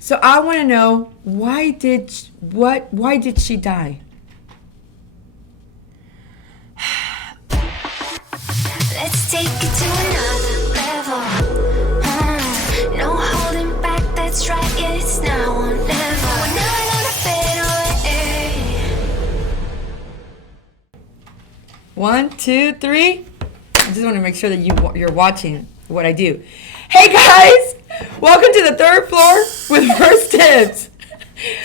So I want to know why did she die? Let's take it to another level. No holding back, that's right, yeah, it's now or never. We're never gonna fade away. 1, 2, 3. I just want to make sure that you're watching what I do. Hey guys, welcome to the third floor with First Tips.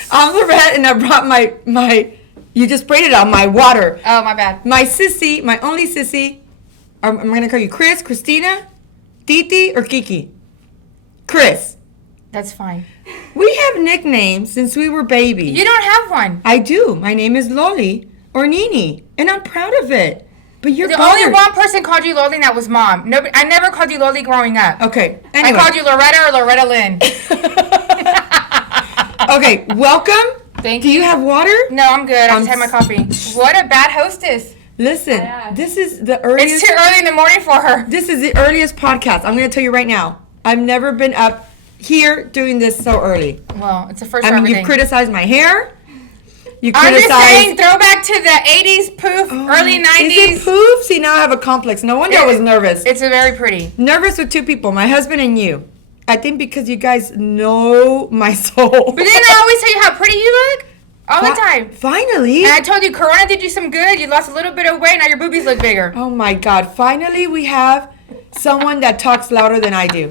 I'm Lorett, and I brought my. You just sprayed it on my water. Oh, my bad. My sissy, my only sissy. I'm gonna call you Chris, Christina, Titi, or Kiki. Chris. That's fine. We have nicknames since we were babies. You don't have one. I do. My name is Loli or Nini, and I'm proud of it. But you're only one person called you Loli, and that was Mom. Nobody. I never called you Loli growing up. Okay. Anyway. I called you Loretta or Loretta Lynn. Okay. Welcome. Thank you. Do you have water? No, I'm good. I just had my coffee. What a bad hostess. Listen, this is the earliest. It's too early in the morning for her. This is the earliest podcast. I'm going to tell you right now. I've never been up here doing this so early. Well, it's the first I for mean, everything. you've criticized my hair. I'm just saying, throwback to the 80s poof, early 90s. Is it poof? See, now I have a complex. No wonder I was nervous. It's very pretty. Nervous with two people, my husband and you. I think because you guys know my soul. But didn't I always tell you how pretty you look? All the time. Finally. And I told you Corona did you some good. You lost a little bit of weight. Now your boobies look bigger. Oh my God. Finally, we have someone that talks louder than I do.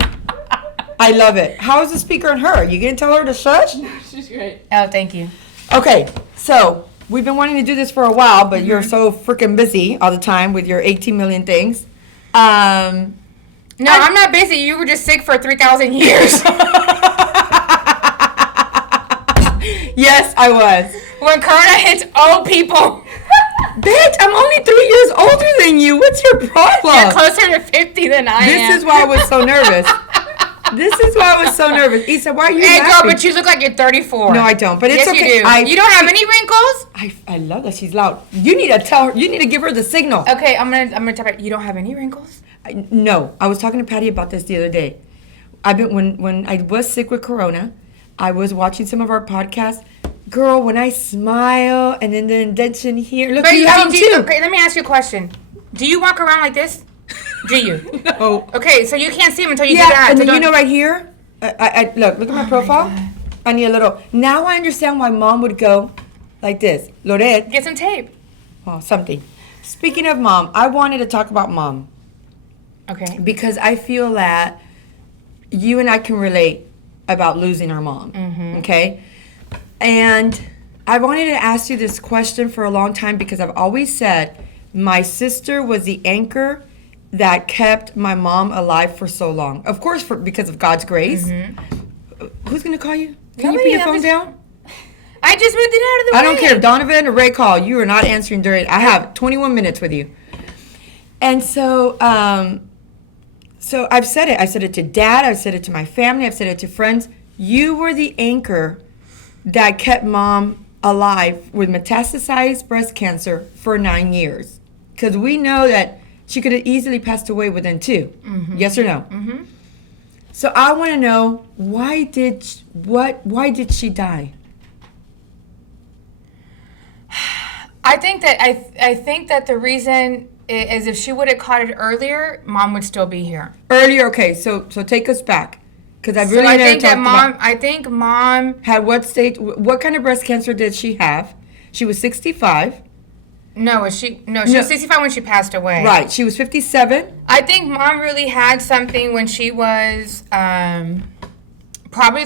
I love it. How is the speaker on her? You going to tell her to shush? She's great. Oh, thank you. Okay. So, we've been wanting to do this for a while, but you're so freaking busy all the time with your 18 million things. No, I'm not busy. You were just sick for 3,000 years. Yes, I was. When Corona hits old people. Bitch, I'm only 3 years older than you. What's your problem? You're closer to 50 than I am. This is why I was so nervous. Isa, why are you Hey, laughing? girl, but you look like you're 34. No, I don't. But it's yes, okay. you do. You don't have any wrinkles? I love that she's loud. You need to tell her. You need to give her the signal. Okay, I'm gonna tell her. You don't have any wrinkles? No, I was talking to Patty about this the other day. When I was sick with Corona, I was watching some of our podcasts. Girl, when I smile and then the indentation here, look, you have them too. Okay, let me ask you a question. Do you walk around like this? Do you? No. Okay, so you can't see them until you do Yeah, that. and So then you know right here, I look at my profile. I need a little. Now I understand why Mom would go like this. Lorett. Get some tape. Oh, something. Speaking of Mom, I wanted to talk about Mom. Okay. Because I feel that you and I can relate about losing our mom. Mm-hmm. Okay? And I wanted to ask you this question for a long time because I've always said my sister was the anchor that kept my mom alive for so long. Of course, because of God's grace. Mm-hmm. Who's going to call you? Can Nobody, you put your phone down? I just moved it out of the way. I don't care if Donovan or Ray call. You are not answering during. I have 21 minutes with you. And so, so I've said it. I said it to Dad. I've said it to my family. I've said it to friends. You were the anchor that kept Mom alive with metastasized breast cancer for 9 years. Because we know that she could have easily passed away within 2. Mm-hmm. Yes or no? Mm-hmm. So I want to know why did she die? I think that the reason is if she would have caught it earlier, Mom would still be here. Earlier, okay. So take us back, because I really never talked about. I think Mom had what stage? What kind of breast cancer did she have? She was 65. No, she was 65 when she passed away. Right. She was 57. I think Mom really had something when she was probably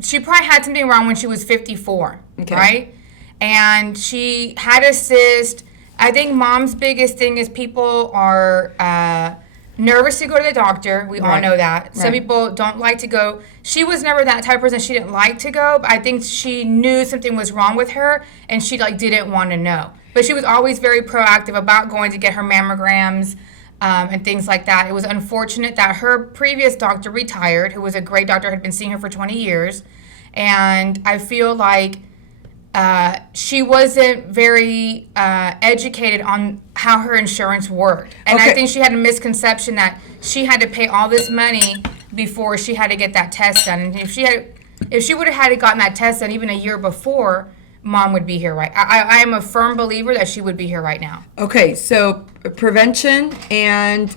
she probably had something wrong when she was 54. Okay. Right? And she had a cyst. I think Mom's biggest thing is people are nervous to go to the doctor. We all know that. Some people don't like to go. She was never that type of person. She didn't like to go, but I think she knew something was wrong with her, and she didn't want to know. But she was always very proactive about going to get her mammograms and things like that. It was unfortunate that her previous doctor retired, who was a great doctor, had been seeing her for 20 years, and I feel like she wasn't very educated on how her insurance worked. And I think she had a misconception that she had to pay all this money before she had to get that test done. And if she would have had gotten that test done even a year before, Mom would be here I am a firm believer that she would be here right now. Okay, so prevention and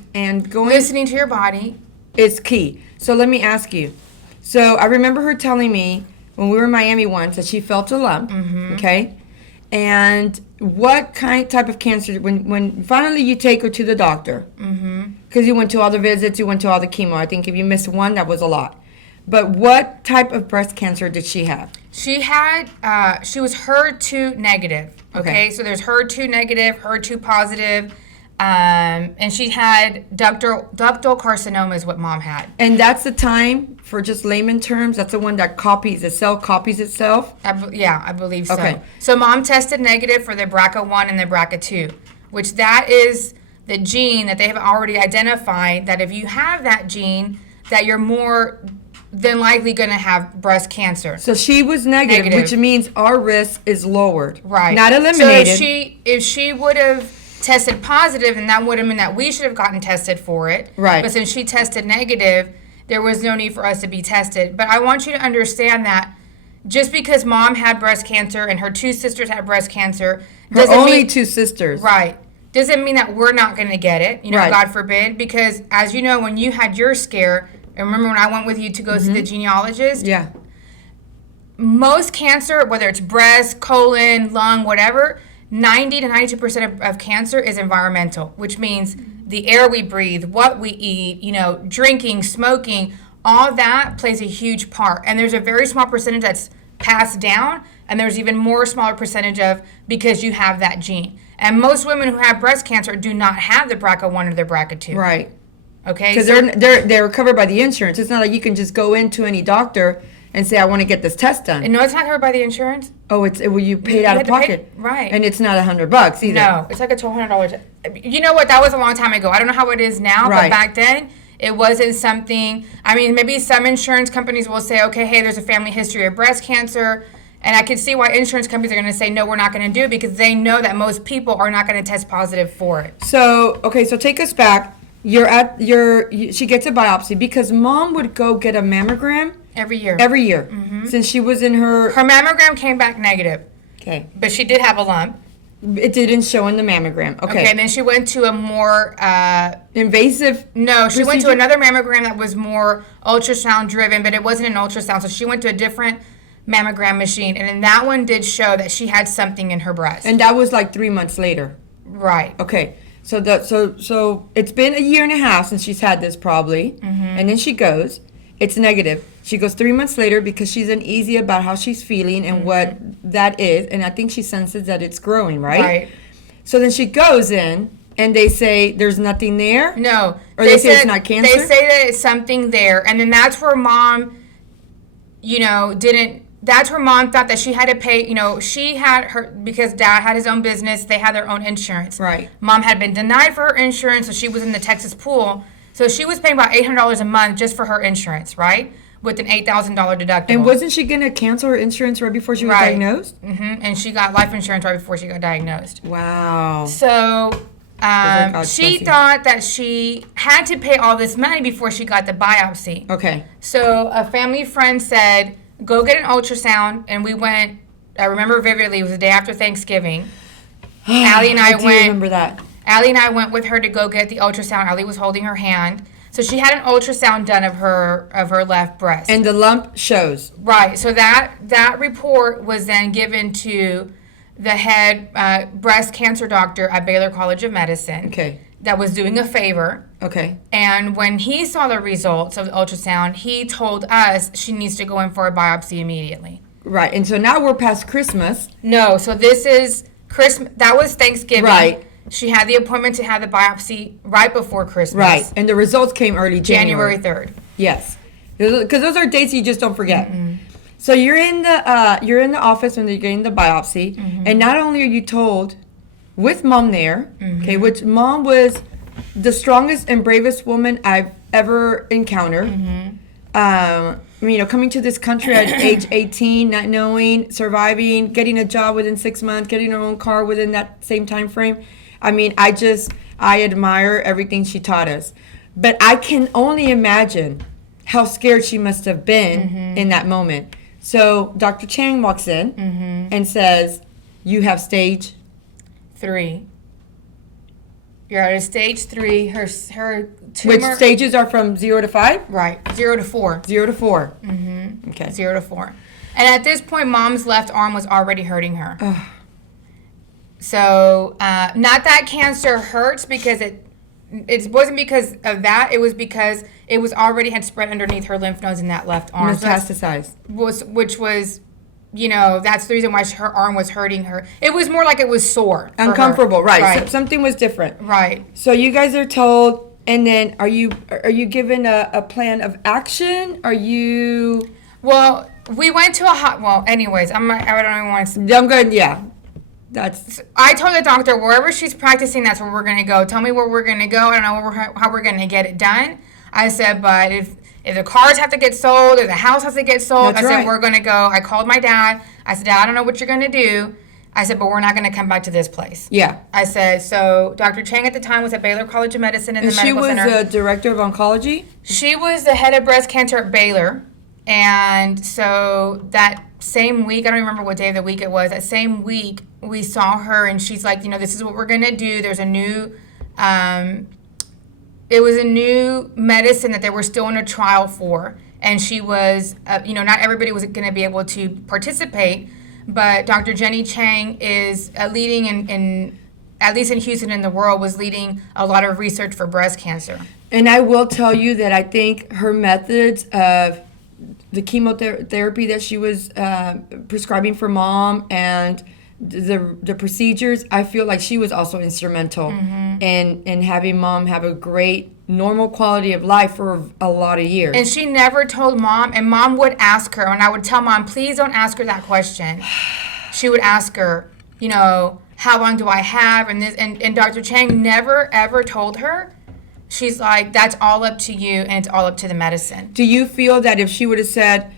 going Listening to your body is key. So let me ask you. So I remember her telling me when we were in Miami once that she felt a lump. Okay, and what type of cancer? When finally you take her to the doctor, because you went to all the visits, you went to all the chemo. I think if you missed one, that was a lot. But what type of breast cancer did she have? She had, she was HER2 negative. Okay, so there's HER2 negative, HER2 positive, and she had ductal carcinoma is what Mom had. And that's the time, for just layman terms, that's the one that the cell copies itself? I believe so. Okay. So Mom tested negative for the BRCA1 and the BRCA2, which that is the gene that they have already identified that if you have that gene, that you're more than likely going to have breast cancer. So she was negative, which means our risk is lowered. Right. Not eliminated. So if she would have tested positive, and that would have meant that we should have gotten tested for it. Right. But since she tested negative, there was no need for us to be tested. But I want you to understand that just because Mom had breast cancer and her 2 sisters had breast cancer, only 2 sisters. Right. Doesn't mean that we're not going to get it, right. God forbid. Because as you know, when you had your scare, and remember when I went with you to go see the genealogist? Yeah. Most cancer, whether it's breast, colon, lung, whatever, 90 to 92% of cancer is environmental, which means the air we breathe, what we eat, drinking, smoking, all that plays a huge part. And there's a very small percentage that's passed down, and there's even more smaller percentage of because you have that gene. And most women who have breast cancer do not have the BRCA1 or the BRCA2. Right. Okay? Because they're covered by the insurance. It's not like you can just go into any doctor and say, I want to get this test done. And no, it's not covered by the insurance. Oh, you paid out of pocket. Right. And it's not $100 either. No, it's like a $1,200. You know what? That was a long time ago. I don't know how it is now, right. But back then, it wasn't something. I mean, maybe some insurance companies will say, okay, hey, there's a family history of breast cancer. And I can see why insurance companies are going to say, no, we're not going to do it because they know that most people are not going to test positive for it. So, okay, so take us back. She gets a biopsy because Mom would go get a mammogram. Every year. Since she was in her mammogram came back negative. Okay. But she did have a lump. It didn't show in the mammogram. Okay. And then she went to a more invasive. No, she went to another mammogram that was more ultrasound driven, but it wasn't an ultrasound. So she went to a different mammogram machine, and then that one did show that she had something in her breast. And that was like 3 months later. Right. Okay. So so it's been a year and a half since she's had this probably, and then she goes. It's negative. She goes 3 months later because she's uneasy about how she's feeling and what that is. And I think she senses that it's growing, right? Right. So then she goes in and they say there's nothing there? No. Or they say it's not cancer? They say that it's something there. And then that's where Mom, that's where Mom thought that she had to pay, she had her, because Dad had his own business, they had their own insurance. Right. Mom had been denied for her insurance, so she was in the Texas pool. So she was paying about $800 a month just for her insurance, right? With an $8,000 deductible. And wasn't she going to cancel her insurance right before she was diagnosed? And she got life insurance right before she got diagnosed. Wow. So she thought that she had to pay all this money before she got the biopsy. Okay. So a family friend said, go get an ultrasound. And we went, I remember vividly, it was the day after Thanksgiving. Allie and I do remember that. Allie and I went with her to go get the ultrasound. Allie was holding her hand. So she had an ultrasound done of her left breast. And the lump shows. Right. So that report was then given to the head breast cancer doctor at Baylor College of Medicine. Okay. That was doing a favor. Okay. And when he saw the results of the ultrasound, he told us she needs to go in for a biopsy immediately. Right. And so now we're past Christmas. No. So this is Christmas. That was Thanksgiving. Right. She had the appointment to have the biopsy right before Christmas. Right, and the results came early January 3rd. Yes, because those are dates you just don't forget. So you're in the office when they're getting the biopsy, and not only are you told, with Mom there, okay, which Mom was the strongest and bravest woman I've ever encountered. Coming to this country at age 18, not knowing, surviving, getting a job within 6 months, getting her own car within that same time frame. I mean, I admire everything she taught us. But I can only imagine how scared she must have been in that moment. So Dr. Chang walks in and says, you have stage 3. You're at a stage 3. Her tumor. Which stages are from 0 to 5? Right, 0 to 4. 0 to 4. Okay. 0 to 4. And at this point, Mom's left arm was already hurting her. So, not that cancer hurts because it wasn't because of that. It was because it was already had spread underneath her lymph nodes in that left arm. Metastasized. Which was, that's the reason why her arm was hurting her. It was more like it was sore. Uncomfortable, right. So something was different. Right. So you guys are told, and then are you given a plan of action? Are you... Well, we went to anyways, I don't even want to... I'm good, yeah. I told the doctor, wherever she's practicing, that's where we're going to go. Tell me where we're going to go. I don't know how we're going to get it done. I said, but if the cars have to get sold or the house has to get sold, I said, we're going to go. I called my dad. I said, Dad, I don't know what you're going to do. I said, but we're not going to come back to this place. Yeah. I said, so Dr. Chang at the time was at Baylor College of Medicine in the medical center. She was the director of oncology? She was the head of breast cancer at Baylor. And so that same week, I don't remember what day of the week it was, that same week we saw her and she's like, this is what we're going to do. There's a new, it was a new medicine that they were still in a trial for. And she was, not everybody was going to be able to participate, but Dr. Jenny Chang is leading in at least in Houston and the world, was leading a lot of research for breast cancer. And I will tell you that I think her methods of the chemotherapy that she was prescribing for Mom and the procedures, I feel like she was also instrumental in having Mom have a great normal quality of life for a lot of years. And she never told Mom, and Mom would ask her, and I would tell Mom, please don't ask her that question. She would ask her, how long do I have? And this, and Dr. Chang never ever told her. She's like, that's all up to you, and it's all up to the medicine. Do you feel that if she would have said,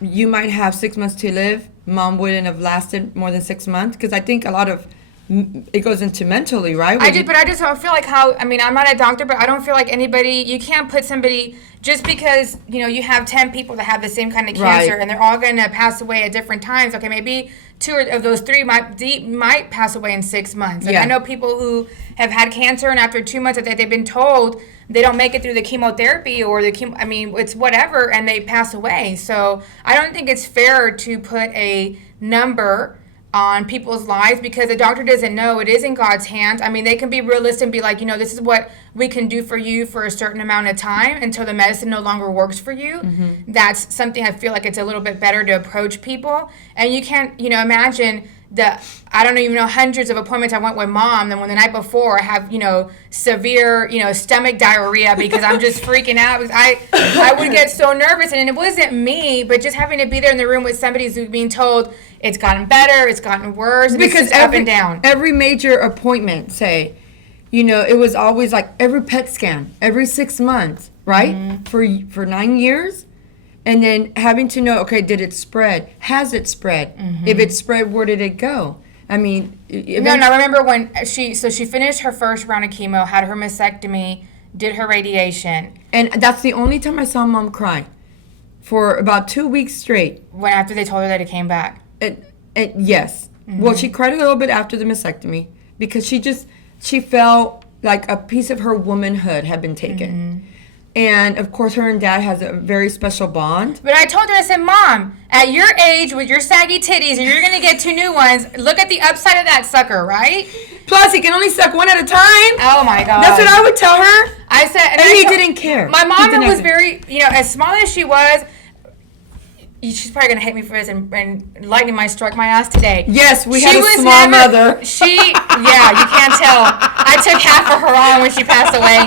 you might have 6 months to live, Mom wouldn't have lasted more than 6 months? Because I think a lot of it goes into mentally, right? But I just don't feel like I'm not a doctor, but I don't feel like anybody, you can't put somebody, just because, you have 10 people that have the same kind of cancer, and they're all going to pass away at different times. Okay, maybe 2 of those 3 might pass away in 6 months. Like, I know people who have had cancer, and after 2 months that they've been told they don't make it through the chemotherapy or it's whatever, and they pass away. So I don't think it's fair to put a number on people's lives, because the doctor doesn't know. It is in God's hands. They can be realistic and be like, this is what we can do for you for a certain amount of time until the medicine no longer works for you. That's something I feel like it's a little bit better to approach people. And you can't, imagine I don't even know, hundreds of appointments I went with Mom, then when the night before I have, severe, stomach diarrhea because I'm just freaking out. Because I would get so nervous, and it wasn't me, but just having to be there in the room with somebody who's being told it's gotten better, it's gotten worse, because it's up and down. Every major appointment, it was always like every PET scan, every 6 months, right? For 9 years. And then having to know, okay, did it spread? Has it spread? If it spread, where did it go? I remember when she finished her first round of chemo, had her mastectomy, did her radiation. And that's the only time I saw Mom cry for about 2 weeks straight. When after they told her that it came back? Yes. Well, she cried a little bit after the mastectomy because she felt like a piece of her womanhood had been taken. And, of course, her and Dad has a very special bond. But I told her, I said, Mom, at your age with your saggy titties, and you're going to get 2 new ones, look at the upside of that sucker, right? Plus, he can only suck one at a time. Oh, my God. That's what I would tell her. I said... And he didn't care. My mom was very, as small as she was... She's probably going to hate me for this, and lightning might strike my ass today. Yes, we had a small mother. Yeah, you can't tell. I took half of her on when she passed away.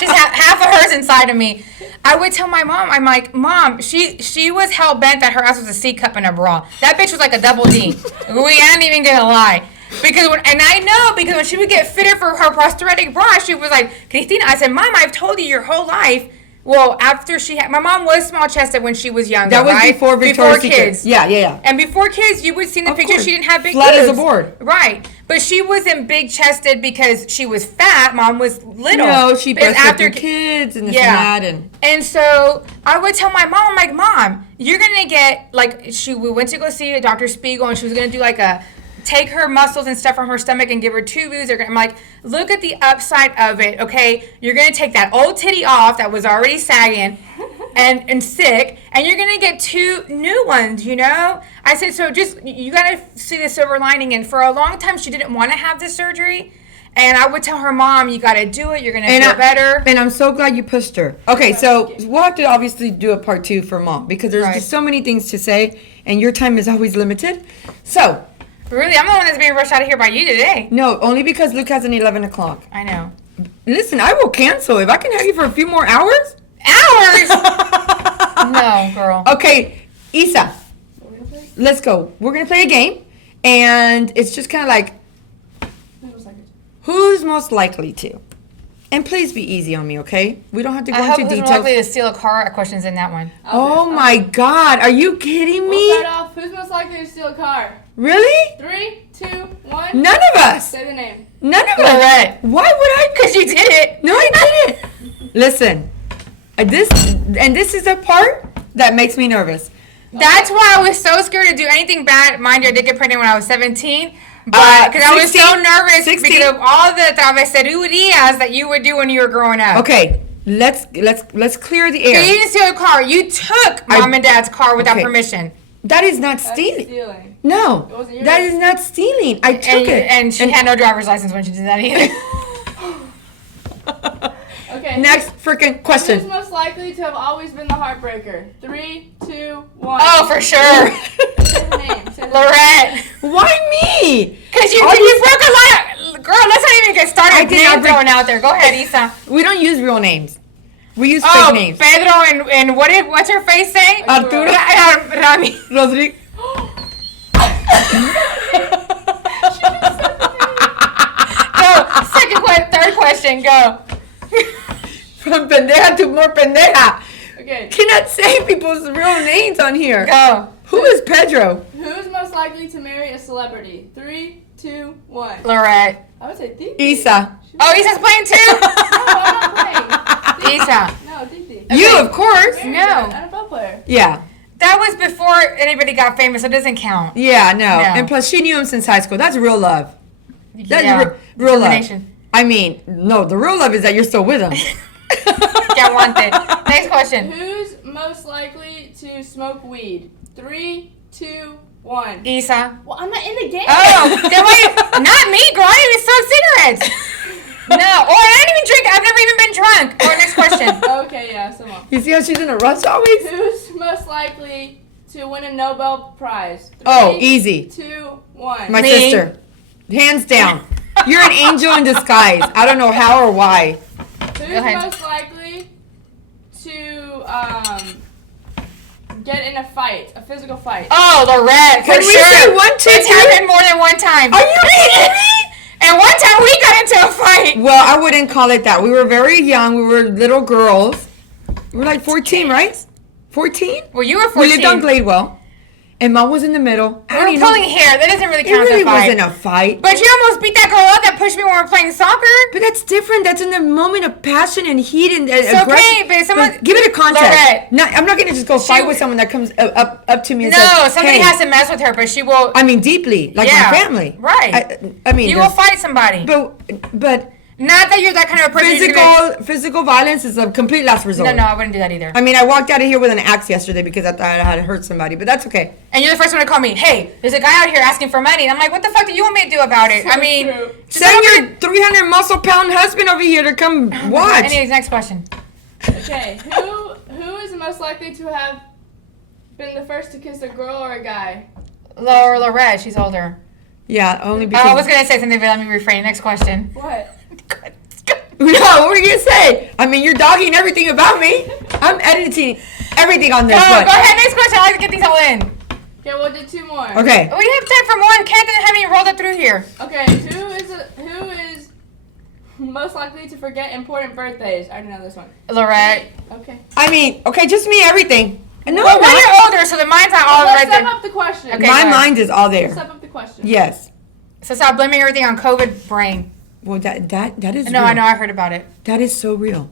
She's half of hers inside of me. I would tell my mom, I'm like, Mom, she was hell-bent that her ass was a C cup in a bra. That bitch was like a double D. We ain't even going to lie. Because when she would get fitted for her prosthetic bra, she was like, Christina, I said, Mom, I've told you your whole life, Well, after she had, my mom was small chested when she was younger. That was right? before Victoria's Secret. Kids. Yeah. And before kids, you would see in the Of picture course. she didn't have big Flat as a boobs. board. Right. But she wasn't big chested because she was fat. Mom was little. No, she Because breastfed her kids and this and that. And so I would tell my mom, I'm like, Mom, you're going to get, like, we went to go see Dr. Spiegel, and she was going to do, like, take her muscles and stuff from her stomach and give her 2 boobs. I'm like, look at the upside of it, okay? You're going to take that old titty off that was already sagging and sick, and you're going to get 2 new ones, you know? I said, so just, you got to see the silver lining. And for a long time, she didn't want to have this surgery. And I would tell her, Mom, you got to do it. You're going to feel better. And I'm so glad you pushed her. Okay, so we'll have to obviously do a part 2 for Mom because there's just so many things to say, and your time is always limited. So... Really? I'm the one that's being rushed out of here by you today. No, only because Luke has an 11 o'clock. I know. Listen, I will cancel. If I can have you for a few more hours. Hours? No, girl. Okay, Isa, let's go. We're going to play a game, and it's just kind of like, who's most likely to? And please be easy on me, okay? We don't have to go into who's details. more likely to steal a car? Questions in that one. Oh my God, are you kidding me? We'll start off. Who's most likely to steal a car? Really? 3, 2, 1. None of us. Say the name. None of Lorett. us. Why would I? Because you did it. No, I didn't. Listen, this is the part that makes me nervous. That's why I was so scared to do anything bad. Mind you, I did get pregnant when I was 17. But because I was so 16, nervous 16. because of all the travesurias that you would do when you were growing up. Okay, let's clear the You air. didn't steal a car. You took Mom and Dad's car without permission. That is not That's stealing. stealing. No, It wasn't yours. that is not stealing. I took it. And she had no driver's license when she did that either. Okay. Next freaking Who's question. most likely to have always been the heartbreaker? 3, 2, 1. Oh, for sure. Say the name. Say the name. Lorett. Why me? Because you All broke these- a lot of... Girl, let's not even get started I with did not name break- throwing out there. Go ahead, Isa. We don't use real names. We use Oh, fake names. Pedro and what's her face say? Arturo. Rami. Rodrigo. Go. Third question. Go. From pendeja to more pendeja. Okay. Cannot say people's real names on here. Go. Who is Pedro? Who's most likely to marry a celebrity? 3, 2, 1. Lorett. I would say Titi. Isa. Oh, Isa's playing too? No, I'm not playing. Isa. No, Titi. You, of course. No. NFL player. Yeah. That was before anybody got famous, so it doesn't count. Yeah, no. No. And plus, she knew him since high school. That's real love. That's Yeah. real love. Determination. I mean, no, the real love is that you're still with him. Ya want it. Next question. Who's most likely to smoke weed? 3, 2, 1. Isa. Well, I'm not in the game. Oh, then wait. Not me, girl. I didn't even smoke cigarettes. No. Or I didn't even drink. I've never even been drunk. Or next question. Okay, yeah, someone. You see how she's in a rush always? Who's most likely to win a Nobel Prize? 3, Oh, easy. 2, 1. My Me. sister. Hands down. You're an angel in disguise. I don't know how or why. Who's ahead. most likely to get in a fight, a physical fight? Oh, Lorett. For Can we sure. say 1, 2, It's 3? happened more than one time. Are you kidding me? And one time we got into a fight. Well, I wouldn't call it that. We were very young. We were little girls. We were like 14, right? 14? Well, you were 14. We lived on Gladewell. And Mom was in the middle. I We don't were even know- pulling hair. That doesn't really It count really as a fight. wasn't a fight. But you almost beat that girl up that pushed me when we were playing soccer. But that's different. That's in the moment of passion and heat and It's aggression. okay, but someone- Give it a context. Lorett. No, I'm not going to just go fight She- with someone that comes up to me and No, says, somebody hey. has to mess with her, but she will. I mean, deeply, like Yeah, my family. right. I mean, You will there's- fight somebody. But Not that you're that kind of person. who's gonna- physical violence is a complete last resort. No, I wouldn't do that either. I mean, I walked out of here with an axe yesterday because I thought I had hurt somebody, but that's okay. And you're the first one to call me, hey, there's a guy out here asking for money. And I'm like, what the fuck do you want me to do about it? I mean, true. just Send over- your 300 muscle pound husband over here to come watch. Anyways, next question. Okay, who is most likely to have been the first to kiss a girl or a guy? Lorett, she's older. Yeah, only Oh, because. I was going to say something, but let me refrain. Next question. What? No, what were you gonna say? I mean, you're dogging everything about me. I'm editing everything on this Go one. ahead, next question. I like to get these all in. Okay, we'll do 2 more. Okay. We have time for more, and Kat didn't have any rolled up through here. Okay, who is most likely to forget important birthdays? I already know this one. Lorett. Okay. I mean, okay, just me, everything. No, Well, not. you're older, so the mine's not all Let's right step there. up the question. Okay. My go ahead. mind is all there. Step up the question. Yes. So stop blaming everything on COVID brain. Well, that is No, real. I know. I heard about it. That is so real.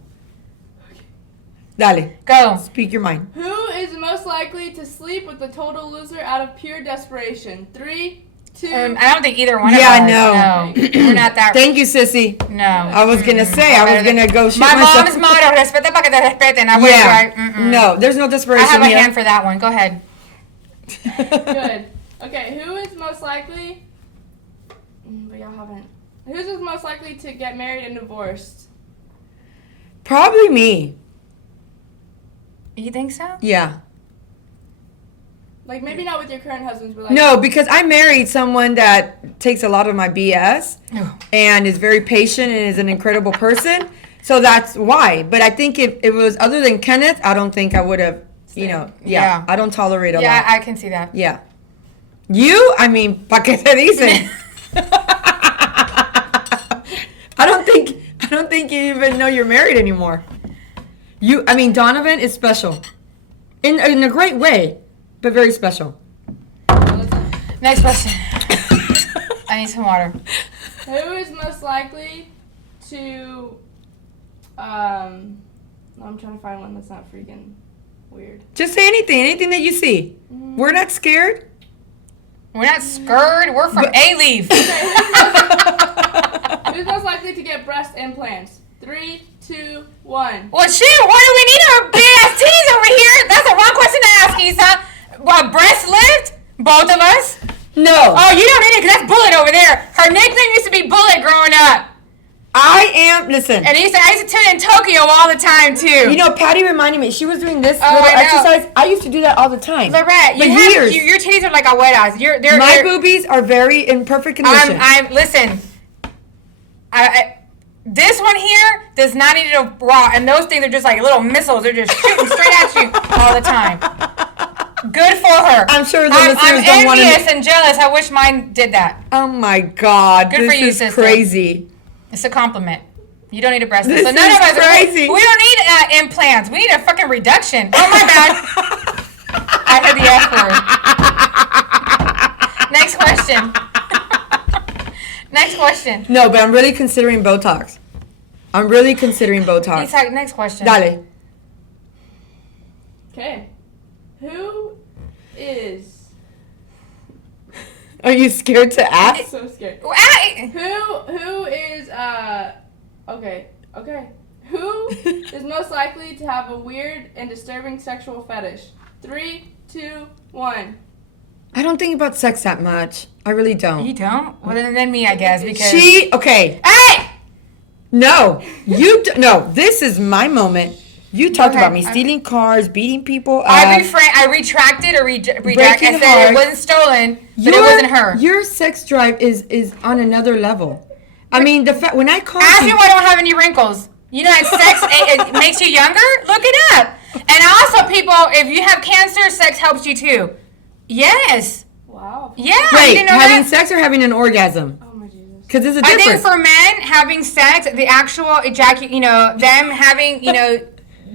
Dale, Go. speak your mind. Who is most likely to sleep with the total loser out of pure desperation? 3, 2. I don't think either one of Yeah, us. no. No, we're not that. Thank you, sissy. No. I was gonna say, I was gonna go shoot My myself. mom's motto, respeta para que te respeten. I was Yeah. right. Mm-mm. No, there's no I desperation have a here. hand for that one. Go ahead. Good. Okay, who is most likely? But y'all haven't. Who's most likely to get married and divorced? Probably me. You think so? Yeah. Like maybe not with your current husband, but like No, because I married someone that takes a lot of my BS Oh. and is very patient and is an incredible person. So that's why. But I think if it was other than Kenneth, I don't think I would have, Yeah. I don't tolerate a Yeah, lot. I can see that. Yeah. You, I mean, pa que te dicen? I don't think you even know you're married anymore. Donovan is special. In a great way, but very special. Next question. I need some water. who is most likely to? I'm trying to find one that's not freaking weird. Just say anything that you see. We're not scared. We're not scared. We're from A-Leaf. Who's most likely to get breast implants? 3, 2, 1. Well, shoot, why do we need our big ass titties over here? That's the wrong question to ask, Isa. Well, breast lift? Both of us? No. Oh, you don't need it because that's Bullet over there. Her nickname used to be Bullet growing up. Listen. And I used to tune in Tokyo all the time, too. You know, Patty reminded me. She was doing this Oh, little I know. exercise. I used to do that all the time. Lorett, For your years. titties are like abuelas. My boobies are very in perfect condition. Listen. This one here does not need a bra, and those things are just like little missiles. They're just shooting straight at you all the time. Good for her. I'm sure the I'm listeners don't want to. envious and jealous. I wish mine did that. Oh my God, Good this for you, is sister. crazy. It's a compliment. You don't need a breast. This So none is of us. crazy. We don't need implants. We need a fucking reduction. Oh my bad. I heard the F word. Next question. Next question. No, but I'm really considering Botox. Next question. Dale. Okay. Who is? Are you scared to ask? So scared. I- Who is? Okay. Who is most likely to have a weird and disturbing sexual fetish? 3, 2, 1. I don't think about sex that much. I really don't. You don't? Well, then me, I guess, because... Okay. Hey! No, no, this is my moment. You talked about me stealing cars, beating people up. I retracted or rejected. I breaking said hearts. it wasn't stolen, but it wasn't her. Your sex drive is on another level. I mean, the fact when I call Ask me you, why I don't have any wrinkles. You know that sex it makes you younger? Look it up. And also, people, if you have cancer, sex helps you too. Yes. Wow. Yeah. you wait, didn't know having that? sex or having an orgasm? Oh my Jesus. Because there's a I difference. think for men, having sex, the actual them having,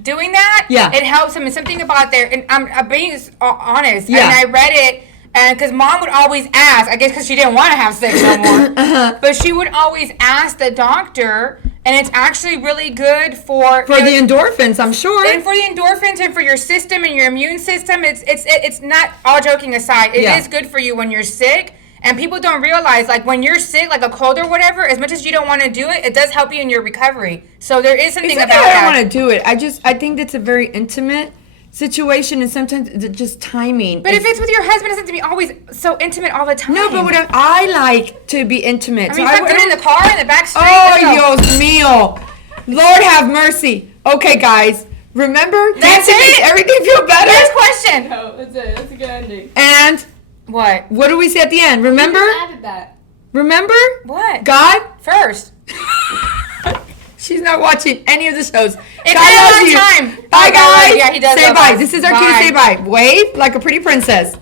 doing that, Yeah. it helps them. It's something about their, and I'm being honest, Yeah. and I read it, and because mom would always ask, I guess because she didn't want to have sex no more, but she would always ask the doctor, and it's actually really good for for the endorphins, I'm sure. and for the endorphins and for your system and your immune system. It's not, all joking aside, it is good for you when you're sick. And people don't realize, like, when you're sick, like a cold or whatever, as much as you don't want to do it, it does help you in your recovery. So there is something It's not about that I that. don't want to do it. I think that's a very intimate situation, and sometimes it's just timing. But if it's with your husband, it doesn't have to be always so intimate all the time. no, but I like to be intimate. I mean, fuck them in the car, in the back street. Oh, let's go. Dios mío. Lord have mercy. Okay, guys. Remember? That's dancing it? makes everything feel better. Next question. No, that's it. That's a good ending. And What? what do we say at the end? Remember? You just added that. Remember? What? God? First. She's not watching any of the shows. It's God been a loves long you. time. Bye, Oh, God. guys. Yeah, he does Say love bye. us. This is our cue to Bye. say bye. Wave like a pretty princess.